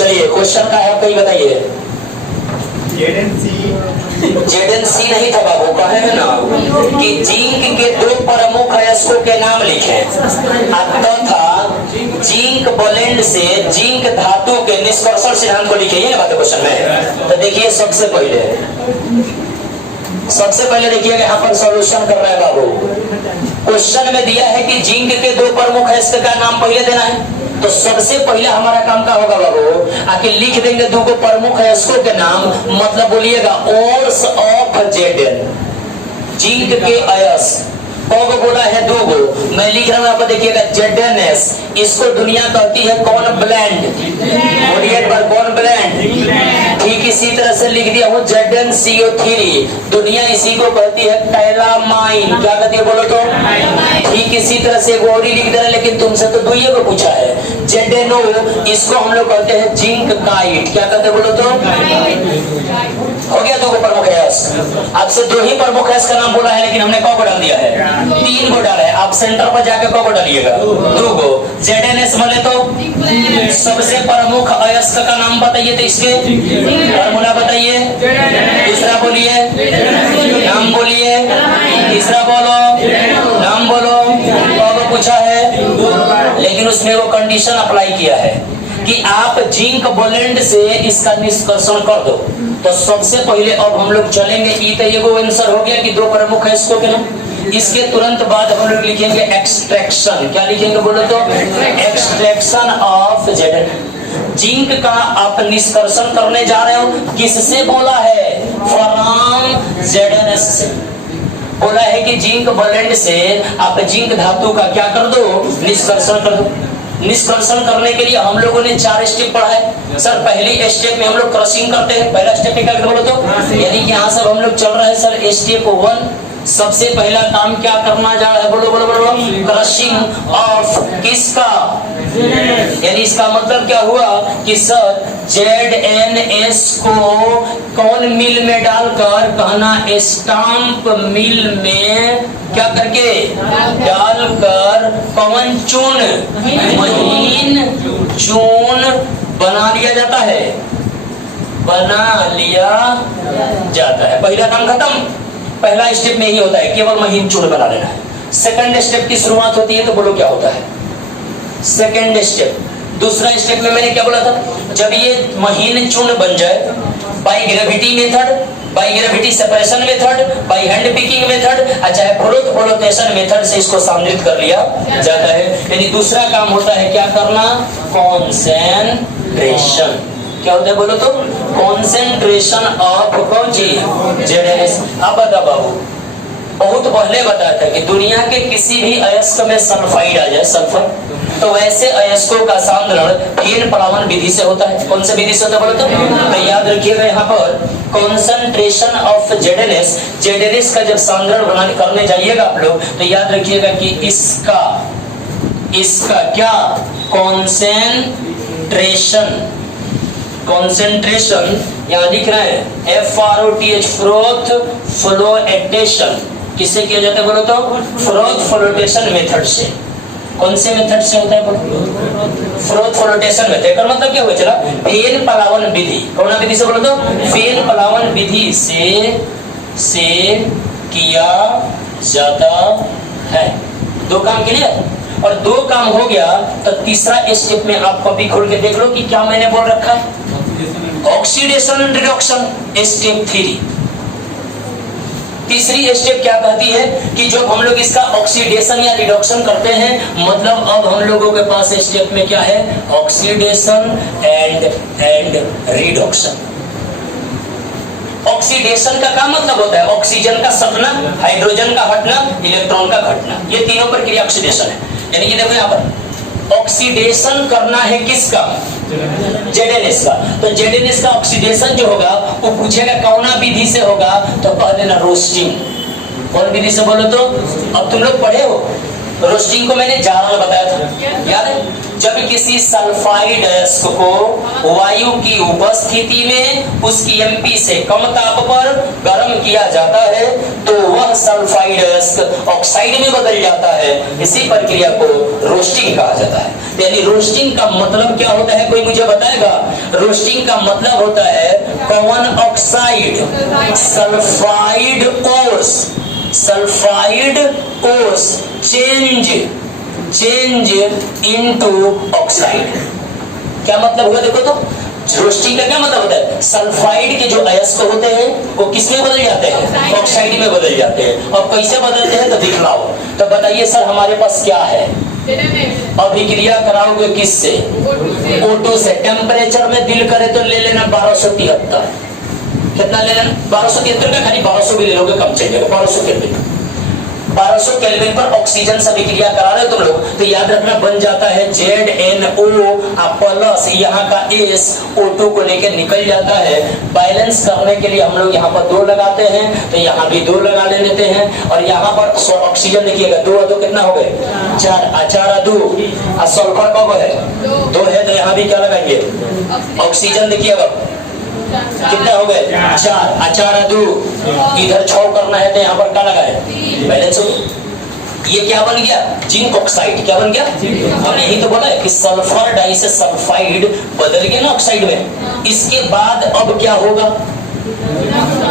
चलिए क्वेश्चन का है, कहीं बताइए। जेडेंसी नहीं था बाबू, कहे है ना कि जिंक के दो प्रमुख अयस्कों के नाम लिखे तथा जिंक ब्लेंड से जिंक धातु के निष्कर्षण सिद्धांत को लिखे। ये बात क्वेश्चन में। तो देखिए सबसे पहले देखिए यहाँ पर सॉल्यूशन कर रहे हैं बाबू। क्वेश्चन में दिया है कि जिंक के दो प्रमुख अयस्क का नाम पहले देना है। तो सबसे पहले हमारा काम का होगा बाबू, आके लिख देंगे दो को प्रमुख अयस्कों के नाम। मतलब बोलिएगा ओर्स ऑफ जेडेन, जिंक के अयस्क। कौन बोला है? दो गो। मैं लिख रहा हूँ, आप देखिएगा जेडेनएस। इसको दुनिया कहती है कौन ब्लेंड। बोलिए एक बार, कौन ब्लेंड। ठीक इसी तरह से लिख दिया हूँ ZnCO3, दुनिया इसी को कहती है कैलामाइन। क्या कहती है बोलो तो? ठीक इसी तरह से और ही लिख दे रहा है, लेकिन तुमसे तो दो ही को पूछा है। ZnO, इसको हम लोग कहते हैं जिंक काइट। क्या कहते हैं बोलो तो? हो गया दो को प्रमुख अयस्क। आपसे दो ही प्रमुख अयस्क का नाम बोला है, लेकिन हमने कौ को डाल दिया है? 3 को डाला है। आप सेंटर पर जाकर कौ को डालिएगा? 2 को। ZnS बोले तो सबसे प्रमुख अयस्क का नाम बताइए तो इसके फॉर्मूला बताइए। दूसरा बोलिए, नाम बोलिए। तीसरा बोलो, नाम बोलो। कौ पूछा है, लेकिन उसमें वो कंडीशन अप्लाई किया है कि आप जिंक ब्लेंड से इसका निष्कर्षण कर दो। तो सबसे पहले अब हम लोग चलेंगे, ये वो आंसर हो गया कि दो प्रमुख अयस्कों के नाम। इसके तुरंत बाद हम लोग लिखेंगे एक्सट्रैक्शन। क्या लिखेंगे बोलो तो? Extraction of Jayden. जिंक का आप निष्कर्षण करने जा रहे हो, किससे बोला है? फ्रॉम जेडेनएस से बोला है कि जिंक ब्लेंड से आप जिंक धातु का क्या कर दो? निष्कर्षण कर दो। निष्कर्षण करने के लिए हम लोगों ने 4 स्टेप पढ़ा है। सर पहली स्टेप में हम लोग क्रशिंग करते हैं। पहला स्टेप क्या बोलो तो? यानी कि यहाँ सब हम लोग चल रहे हैं सर स्टेप 1। सबसे पहला काम क्या करना जा रहा है? बोलो बोलो बोलो। क्रशिंग ऑफ किसका? यानी इसका मतलब क्या हुआ कि सर ZnS को कौन मिल में डालकर, कहना स्टाम्प मिल में क्या करके डालकर कौन चून, महीन चून बना लिया जाता है। बना लिया जाता है। पहला काम खत्म। पहला स्टेप में ही होता है, केवल महीन चूर्ण बना लेना है। सेकंड स्टेप की शुरुआत होती है, तो बोलो क्या होता है? Second step. दूसरा स्टेप में मैंने क्या बोला था? जब ये महीन चूर्ण बन जाए, by gravity method, by gravity separation method, by hand picking method, चाहे फ्लोटेशन मेथड से इसको सांद्रित कर लिया जाता है। यानी दूसरा काम होता है क्या करना? कॉन्सेंट्रेशन। क्या होता है बोलो तो? कॉन्सेंट्रेशन ऑफ कौन चीज? जेडेनएस। अब बता बाबू, बहुत पहले बताया था कि दुनिया के किसी भी अयस्क में सल्फाइड आ जाए, सल्फर, तो वैसे अयस्कों का सांद्रण फेन पलावन विधि से होता है। कौन सी विधि से होता है बोलो तो? याद रखिएगा यहाँ पर कॉन्सेंट्रेशन ऑफ जेडेनएस। जेडेनएस का जब सांद्रण बनाने करने जाइएगा आप लोग, तो याद रखिएगा कि इसका क्या? कॉन्सेंट्रेशन यहाँ लिख रहे हैं FROTH, फ्रोथ फ्लोटेशन। किससे किया जाता है बोलो तो? फ्रोथ फ्लोटेशन मेथड से। कौन से मेथड से होता है बोलो? फ्रोथ फ्लोटेशन मेथड का मतलब क्या हुआ चला? फेन पलावन विधि। कौन विधि से बोलो तो? फेन पलावन विधि से किया जाता है। दो काम के लिए, और दो काम हो गया तो तीसरा स्टेप में आप कॉपी खोल के देख लो कि क्या मैंने बोल रखा है। Oxidation and reduction, step 3। तीसरी स्टेप क्या कहती है कि जब हम लोग इसका ऑक्सीडेशन या रिडक्शन करते हैं, मतलब अब हम लोगों के पास स्टेप में क्या है? Oxidation and reduction. ऑक्सीडेशन का क्या मतलब होता है? ऑक्सीजन का सटना, हाइड्रोजन का हटना, इलेक्ट्रॉन का घटना, ये तीनों प्रक्रिया ऑक्सीडेशन है। यानी कि देखो यहाँ पर ऑक्सीडेशन करना है किसका? जेडेनएस का। तो जेडेनएस का ऑक्सीडेशन जो होगा वो पूछेगा कौना विधि से होगा, तो कह देना रोस्टिंग। कौन विधि से बोलो तो? अब तुम लोग पढ़े हो, रोस्टिंग को मैंने जारल बताया था, याद है? जब किसी सल्फाइड अयस्क को वायु की उपस्थिति में उसकी एमपी से कम ताप पर गर्म किया जाता है तो वह सल्फाइड अयस्क ऑक्साइड में बदल जाता है। इसी प्रक्रिया को रोस्टिंग कहा जाता है। यानी रोस्टिंग का मतलब क्या होता है, कोई मुझे बताएगा? रोस्टिंग का मतलब होता है common oxide sulphide ores, sulphide ores change into oxide. क्या मतलब हुआ देखो तो, रोस्टिंग का क्या मतलब होता है? सल्फाइड के जो अयस्क होते हैं वो किस में बदल जाते हैं? ऑक्साइड में बदल जाते हैं। और कैसे बदलते हैं तो दिखलाओ। तो बताइए सर हमारे पास क्या है? अभिक्रिया कराओगे किससे? O2 से। टेम्परेचर में दिल करे तो ले लेना 1273। कितना ले लेना? 1273 का, खाली 1200 भी ले लोगे कम चलेगा। 1200 केल्विन, 1200 केल्विन पर ऑक्सीजन से अभिक्रिया करा रहे हो तुम लोग, तो याद रखना बन जाता है ZNO प्लस यहाँ का S O2 को लेकर निकल जाता है। बैलेंस करने के लिए हम लोग यहाँ पर 2 लगाते हैं, तो यहाँ भी 2 लगा लेते हैं। और यहाँ पर ऑक्सीजन देखिएगा 2 और 2 कितना हो गए? 4, 4 2। और सल्फर कब है? 2 है, तो यहाँ भी क्या लगाएंगे? ऑक्सीजन देखिएगा कितना हो गए? 4, 4 2। इधर 6 करना है तो यहाँ पर क्या लगाए? बैलेंस हो। ये क्या बन गया? Zinc oxide. क्या बन गया? हमने यही तो बोला है कि सल्फर डाई से सल्फाइड बदल गया ना ऑक्साइड में। इसके बाद अब क्या होगा?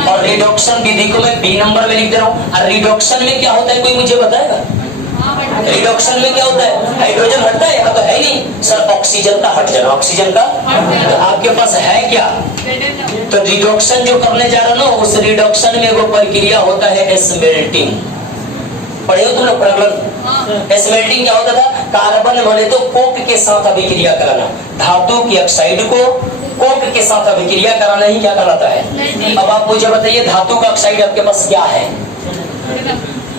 और रिडक्शन विधि को मैं B नंबर में लिख दे रहा हूँ। और रिडक्शन में क्या होता है, कोई मुझे बताएगा? रिडक्शन में क्या होता है? हाइड्रोजन हटता है, यहाँ तो है नहीं सर। ऑक्सीजन का हट जाना, ऑक्सीजन का तो आपके पास है क्या? तो रिडक्शन जो करने जा रहा ना, उस रिडक्शन में वो प्रक्रिया होता है स्मेल्टिंग। पढ़े हो तुम लोग प्रज्वलन? स्मेल्टिंग क्या होता था? कार्बन बोले तो कोक के साथ अभिक्रिया कराना। धातु की ऑक्साइड को कोक के साथ अभिक्रिया कराना ही क्या कहलाता है? अब आप मुझे बताइए धातु का ऑक्साइड आपके पास क्या है?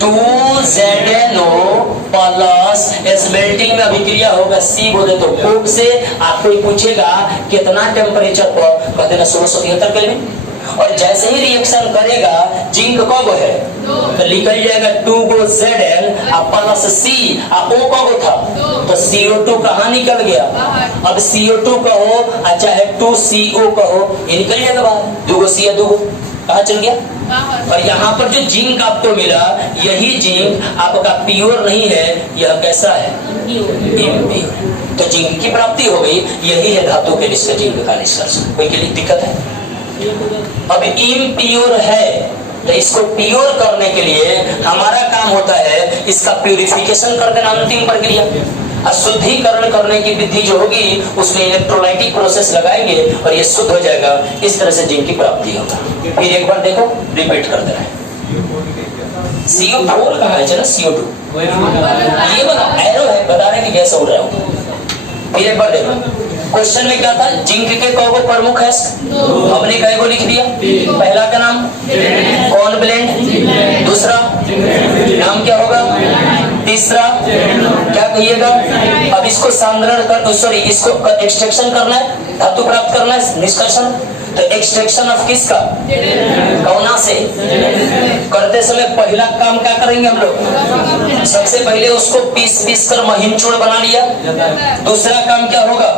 2ZNO प्लस स्मेल्टिंग में अभिक्रिया होगा C बोले तो कोक से। आपको पूछेगा कितना टेम्परेचर पर, कहते हैं 1673 केल्विन। और जैसे ही रिएक्शन करेगा जिंक कब है तो निकल जाएगा 2 को Zn प्लस C। O कब था तो CO2 कहाँ निकल गया? अब CO2 कहो चाहे 2CO कहो, ये निकल जाएगा बाहर। 2 C या 2 कहाँ चल गया? और यहाँ पर जो जिंक आपको मिला, यही जिंक आपका प्योर नहीं है, यह कैसा है? इम्प्योर। तो जिंक की प्राप्ति हो गई। यही है धातु के निष्कर्ष, जिंक का निष्कर्ष। कोई के लिए दिक्कत है? अब इम्प्योर है तो इसको प्योर करने के लिए हमारा काम होता है इसका प्यूरिफिकेशन कर देना, अंतिम प्रक्रिया। अशुद्धिकरण करने की विधि जो होगी उसमें इलेक्ट्रोलाइटिक प्रोसेस लगाएंगे और ये शुद्ध हो जाएगा। इस तरह से जिंक की प्राप्ति होगा। फिर एक बार देखो, रिपीट कर देना है। CO4 कहाँ है? चलो CO2 ये बना एरो है, बता रहे कि गैस उड़ रहा हूँ। फिर एक बार देखो, क्वेश्चन में क्या था? जिंक के कौन को प्रमुख है? हमने कई को लिख दिया। पहला का नाम कौन ब्लेंड, दूसरा नाम क्या होगा, तीसरा क्या कहिएगा? अब इसको सांद्रण कर, सॉरी इसको एक्सट्रैक्शन करना है, धातु प्राप्त करना है, निष्कर्षण। तो एक्सट्रैक्शन ऑफ किसका? कौना से? करते समय पहला काम क्या करेंगे हम लोग? सबसे पहले उसको पीस कर महीन चूर्ण बना लिया। दूसरा काम क्या होगा?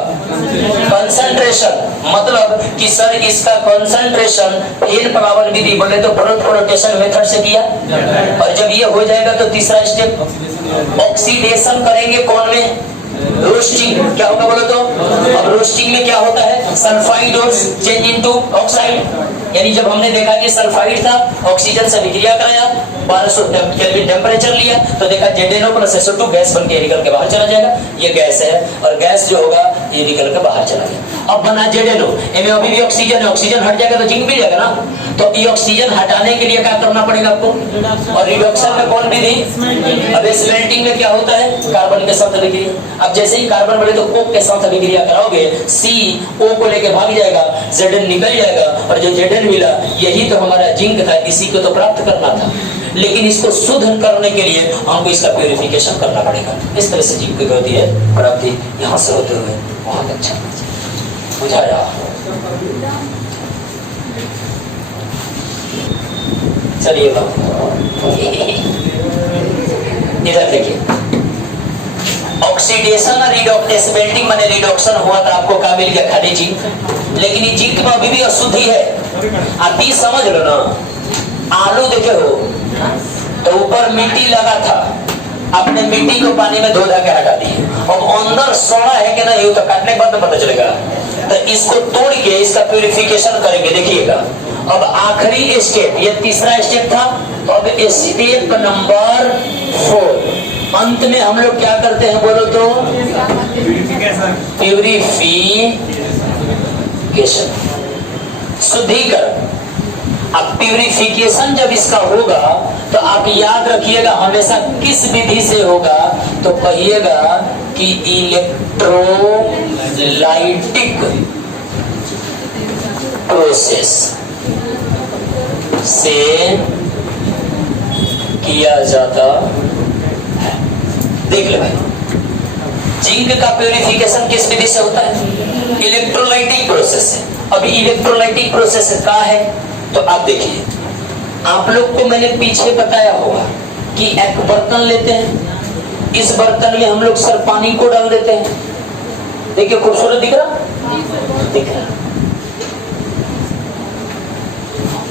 कंसंट्रेशन, मतलब कि सर इसका कंसंट्रेशन हीन प्लावन विधि बोले तो ब्रोथ फ्लोटेशन मेथड से किया। और जब ये हो जाएगा तो तीसरा स्टेप ऑक्सीडेशन करेंगे। कौन में? रोस्टिंग। क्या होगा बोलो तो? अब रोस्टिंग में क्या होता है? सल्फाइड और चेंज इनटू ऑक्साइड। यानी जब हमने देखा कि सल्फाइड था, ऑक्सीजन से विक्रिया कराया, 1200 केल्विन टेम्परेचर लिया, तो देखा ZNO प्लस SO2 गैस बन के निकल के बाहर चला जाएगा। ये गैस है और गैस जो होगा ये निकल के बाहर चला गया। अब बना ZNO, इनमें अभी भी ऑक्सीजन है, ऑक्सीजन हट जाएगा तो जिंक भी जाएगा ना। तो ये ऑक्सीजन हटाने के लिए क्या करना पड़ेगा आपको? और रिडक्शन में कौन विधि? अब स्मेल्टिंग में क्या होता है? कार्बन के साथ अभिक्रिया। अब जैसे ही कार्बन बढ़े तो कोक के साथ अभिक्रिया कराओगे, CO को लेके भाग जाएगा, Zn निकल जाएगा। और जो Zn मिला यही तो हमारा जिंक था, इसी को तो प्राप्त करना था। लेकिन इसको शुद्ध करने के लिए हमको इसका प्यूरिफिकेशन करना पड़ेगा। इस तरह से जिंक की होती है प्राप्ति, यहाँ से होते हुए बहुत अच्छा बुझाया। चलिए इधर देखिए, ऑक्सीडेशन और स्मेल्टिंग माने रिडक्शन हुआ तो आपको क्या मिल गया? खाली जिंक। लेकिन ये जिंक में अभी भी अशुद्धि है। आप ये समझ लो ना, आलू देखे हो तो ऊपर मिट्टी लगा था, आपने मिट्टी को पानी में धो धा के हटा दी, अब अंदर सोना है कि नहीं तो काटने के बाद पता चलेगा। तो इसको तोड़ के इसका प्यूरिफिकेशन करेंगे। देखिएगा अब आखिरी स्टेप, ये तीसरा स्टेप था, तो अब स्टेप नंबर 4 अंत में हम लोग क्या करते हैं बोलो तो? प्यूरिफिकेशन, शुद्धिकरण। अब प्यूरिफिकेशन जब इसका होगा तो आप याद रखिएगा हमेशा किस विधि से होगा, तो कहिएगा कि इलेक्ट्रोलाइटिक प्रोसेस से किया जाता है। देख ले भाई, जिंक का प्यूरिफिकेशन किस विधि से होता है? इलेक्ट्रोलाइटिक प्रोसेस से। अभी इलेक्ट्रोलाइटिक प्रोसेस क्या है तो आप देखिए, आप लोग को मैंने पीछे बताया होगा कि एक बर्तन लेते हैं, इस बर्तन में हम लोग सर पानी को डाल देते हैं। देखिए खूबसूरत दिख रहा, दिख रहा।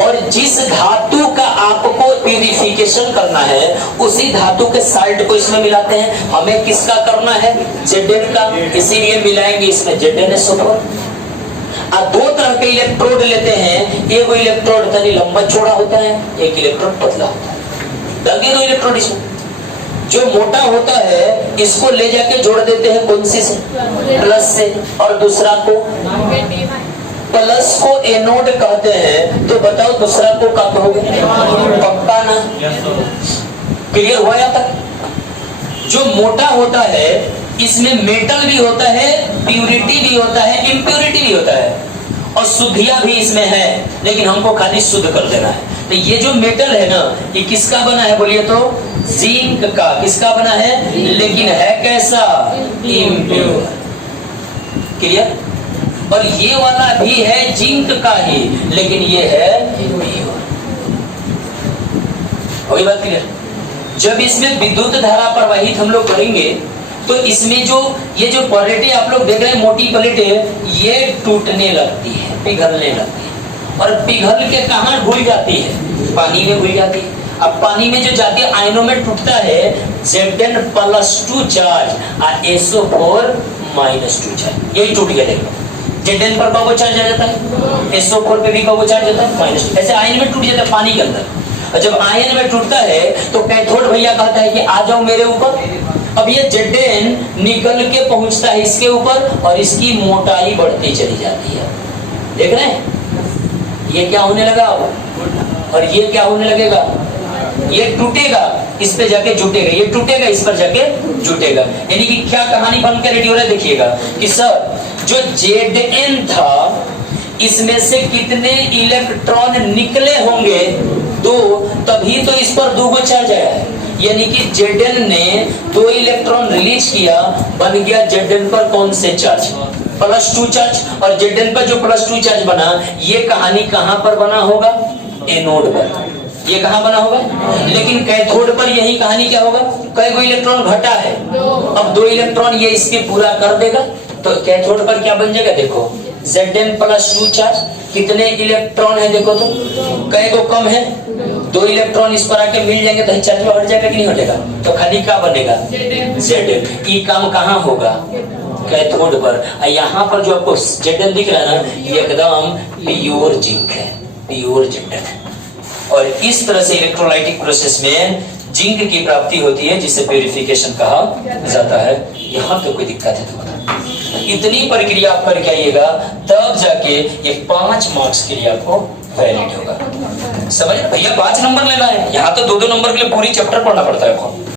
और जिस धातु का आपको प्यूरिफिकेशन करना है उसी धातु के साल्ट को इसमें मिलाते हैं। हमें किसका करना है? Zn का, इसीलिए मिलाएंगे इसमें ZnSO4। दो तरह के इलेक्ट्रोड लेते हैं, एक इलेक्ट्रोड तनी लंबा चौड़ा होता है, एक इलेक्ट्रोड पतला होता है। डाल दिए दो इलेक्ट्रोड इसमें। जो मोटा होता है इसको ले जाके जोड़ देते हैं कौन सी से? प्लस से, और दूसरा को प्लस को एनोड कहते हैं। तो बताओ दूसरा को क्या कहोगे? पक्का ना? क्लियर हुआ यहाँ तक? जो मोटा होता है इसमें मेटल भी होता है, प्यूरिटी भी होता है, इम्प्योरिटी भी होता है, और शुद्धियां भी इसमें है, लेकिन हमको खाली शुद्ध कर देना है। तो ये जो मेटल है ना, ये किसका बना है बोलिए तो? जिंक का। किसका बना है? लेकिन है कैसा? इम्प्योर। क्लियर? और ये वाला भी है जिंक का ही, लेकिन ये है प्योर। कोई बात क्लियर? जब इसमें विद्युत धारा प्रवाहित हम लोग करेंगे तो इसमें जो ये जो प्लेटें आप लोग देख रहे हैं, मोटी प्लेटें, ये टूटने लगती है, पिघलने लगती है, और पिघल के कहाँ घुल जाती है? पानी में घुल जाती है। अब पानी में जो जाती है आयनों में टूटता है Zn+2 चार्ज और SO4- 2 चार्ज, यही टूट गया। देखो Zn पर कब चार्ज आ जाता है, SO4 पे भी कब चार्ज आता है? -2। ऐसे आयन में टूट जाता है पानी के अंदर। और जब आयन में टूटता है तो कैथोड भैया कहता है कि आ जाओ मेरे ऊपर। अब ये Zn निकल के पहुंचता है इसके ऊपर और इसकी मोटाई बढ़ती चली जाती है। देख रहे हैं ये क्या होने लगा और ये क्या होने लगेगा? ये टूटेगा, इस पे जाके जुटेगा, ये टूटेगा, इस पर जाके जुटेगा। यानी कि क्या कहानी बन के रेडी हो रहा है? देखिएगा कि सर जो Zn था इसमें से कितने इलेक्ट्रॉन निकले होंगे? 2, तभी तो इस पर 2 चार्ज आया है। यानी कि Zn ने 2 इलेक्ट्रॉन रिलीज किया, बन गया Zn पर कौन से चार्ज? +2 चार्ज। और Zn पर जो +2 चार्ज बना, ये कहानी कहां पर बना होगा? एनोड पर। ये कहां बना होगा? लेकिन कैथोड पर यही कहानी क्या होगा? कई गो इलेक्ट्रॉन घटा है, अब 2 इलेक्ट्रॉन ये इसके पूरा कर देगा, तो कैथोड पर क्या बन जाएगा? देखो Zn+2 चार्ज, कितने इलेक्ट्रॉन है देखो तो, कई गो कम है, 2 इलेक्ट्रॉन इस पर आके मिल जाएंगे तो चार्ज में हट जाएगा कि नहीं हटेगा? तो खाली क्या बनेगा? Zn। ये काम कहाँ होगा? कैथोड पर। यहाँ पर जो आपको Zn दिख रहा है ना, ये एकदम प्योर जिंक है, प्योर Zn है। और इस तरह से इलेक्ट्रोलाइटिक प्रोसेस में जिंक की प्राप्ति होती है, जिसे प्यूरिफिकेशन कहा जाता है। यहाँ तो कोई दिक्कत है तो बता। इतनी प्रक्रिया आप करके आइएगा, तब जाके ये 5 मार्क्स के लिए आपको वैलिड होगा। समझ भैया 5 नंबर लेना है, यहाँ तो 2-2 नंबर के लिए पूरी चैप्टर पढ़ना पड़ता है आपको।